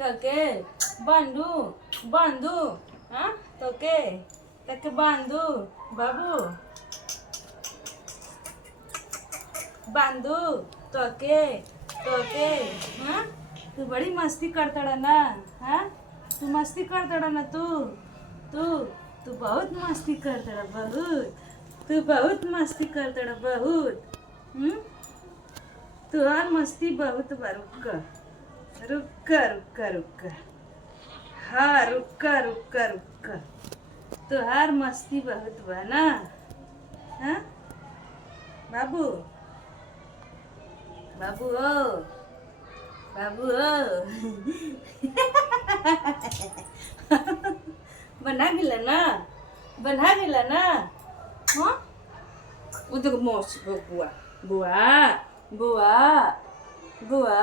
तके बांधू बांधू हाँ तके तके बांधू बाबू बांधू तके तके हाँ तू बड़ी मस्ती करता ना हाँ तू मस्ती करता ना तू तू तू बहुत मस्ती करता बहुत तू बहुत मस्ती करता बहुत तू हाँ मस्ती बहुत बा रुक रुक रुक रुक हाँ रुक रुक रुक तुहार मस्ती बहुत बा ना हाँ बाबू बाबू ओ बाबू ओ बना गेला ना बना गेला ना हाँ वो देखो मौसी बुआ बुआ बुआ बुआ